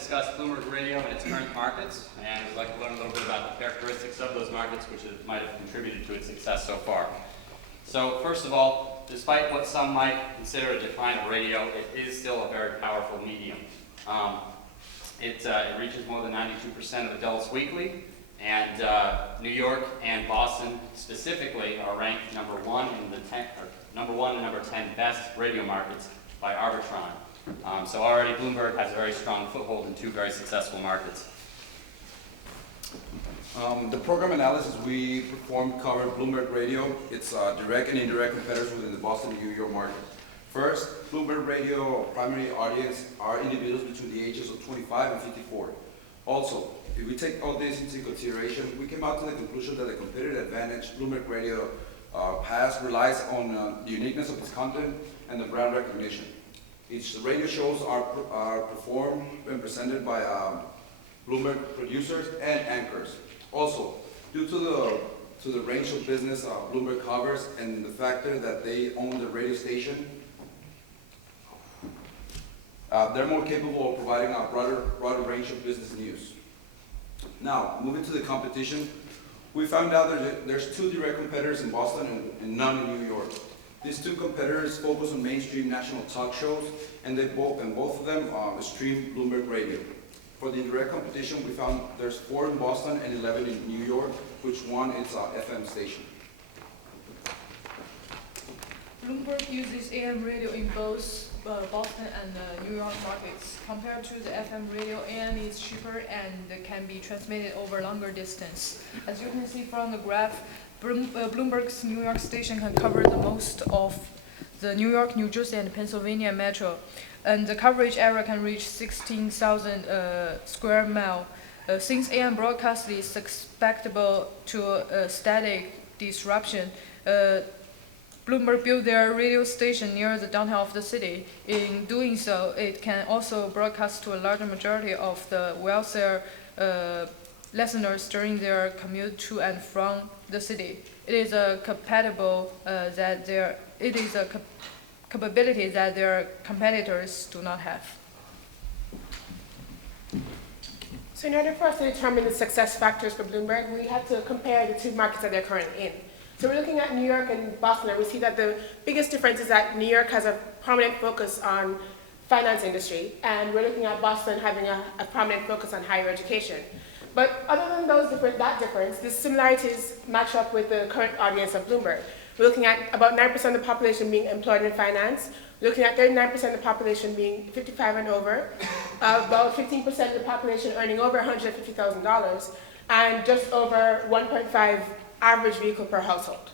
discuss Bloomberg Radio and its current markets, and we'd like to learn a little bit about the characteristics of those markets which might have contributed to its success so far. So first of all, despite what some might consider a decline of radio, it is still a very powerful medium. It reaches more than 92% of adults weekly, and New York and Boston specifically are ranked number one and number 10 best radio markets by Arbitron. So already Bloomberg has a very strong foothold in two very successful markets. The program analysis we performed covered Bloomberg Radio, its direct and indirect competitors within the Boston and New York market. First, Bloomberg Radio primary audience are individuals between the ages of 25 and 54. Also, if we take all this into consideration, we came out to the conclusion that the competitive advantage Bloomberg Radio has relies on the uniqueness of its content and the brand recognition. Its radio shows are performed and presented by Bloomberg producers and anchors. Also, due to the range of business Bloomberg covers and the factor that they own the radio station, they're more capable of providing a broader range of business news. Now, moving to the competition, we found out that there's two direct competitors in Boston and none in New York. These two competitors focus on mainstream national talk shows, and both of them stream Bloomberg Radio. For the direct competition, we found there's 4 in Boston and 11 in New York, which one is FM station. Bloomberg uses AM radio in both Boston and New York markets. Compared to the FM radio, AM is cheaper and can be transmitted over longer distance. As you can see from the graph, Bloomberg's New York station can cover the most of the New York, New Jersey, and Pennsylvania metro, and the coverage area can reach 16,000 square miles. Since AM broadcast is susceptible to static disruption, Bloomberg built their radio station near the downtown of the city. In doing so, it can also broadcast to a larger majority of the wealthier listeners during their commute to and from the city. It is a capability that their competitors do not have. So in order for us to determine the success factors for Bloomberg, we have to compare the two markets that they're currently in. So we're looking at New York and Boston, and we see that the biggest difference is that New York has a prominent focus on finance industry, and we're looking at Boston having a prominent focus on higher education. But other than that difference, the similarities match up with the current audience of Bloomberg. We're looking at about 9% of the population being employed in finance, looking at 39% of the population being 55 and over, about 15% of the population earning over $150,000, and just over 1.5 average vehicle per household.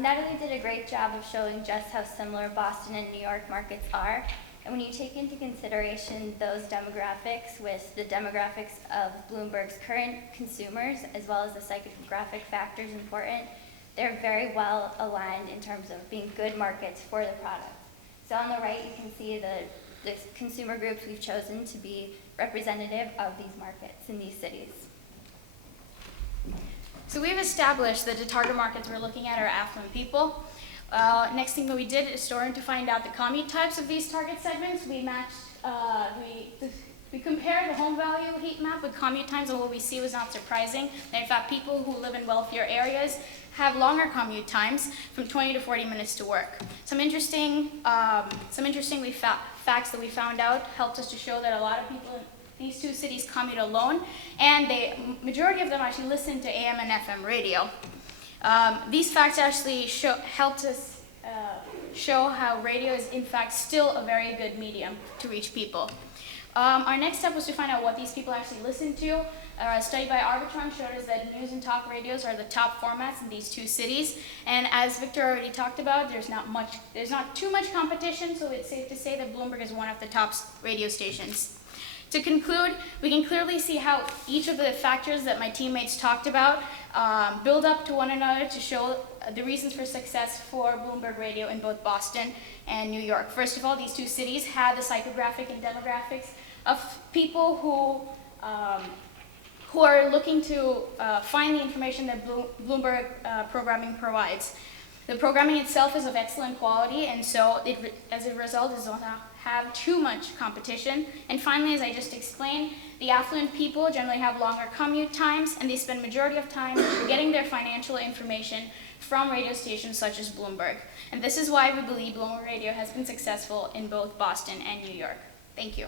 Natalie did a great job of showing just how similar Boston and New York markets are. And when you take into consideration those demographics with the demographics of Bloomberg's current consumers, as well as the psychographic factors important, they're very well aligned in terms of being good markets for the product. So on the right, you can see the consumer groups we've chosen to be representative of these markets in these cities. So we've established that the target markets we're looking at are affluent people. Next thing that we did is starting to find out the commute types of these target segments. We matched, we compared the home value heat map with commute times, and what we see was not surprising. That in fact, people who live in wealthier areas have longer commute times, from 20 to 40 minutes to work. Some interesting facts that we found out helped us to show that a lot of people in these two cities commute alone, and the majority of them actually listen to AM and FM radio. These facts actually helped us show how radio is in fact still a very good medium to reach people. Our next step was to find out what these people actually listen to. A study by Arbitron showed us that news and talk radios are the top formats in these two cities. And as Victor already talked about, there's not too much competition, so it's safe to say that Bloomberg is one of the top radio stations. To conclude, we can clearly see how each of the factors that my teammates talked about build up to one another to show the reasons for success for Bloomberg Radio in both Boston and New York. First of all, these two cities have the psychographic and demographics of people who are looking to find the information that Bloomberg programming provides. The programming itself is of excellent quality, and so as a result, it does not have too much competition. And finally, as I just explained, the affluent people generally have longer commute times, and they spend majority of time getting their financial information from radio stations such as Bloomberg. And this is why we believe Bloomberg Radio has been successful in both Boston and New York. Thank you.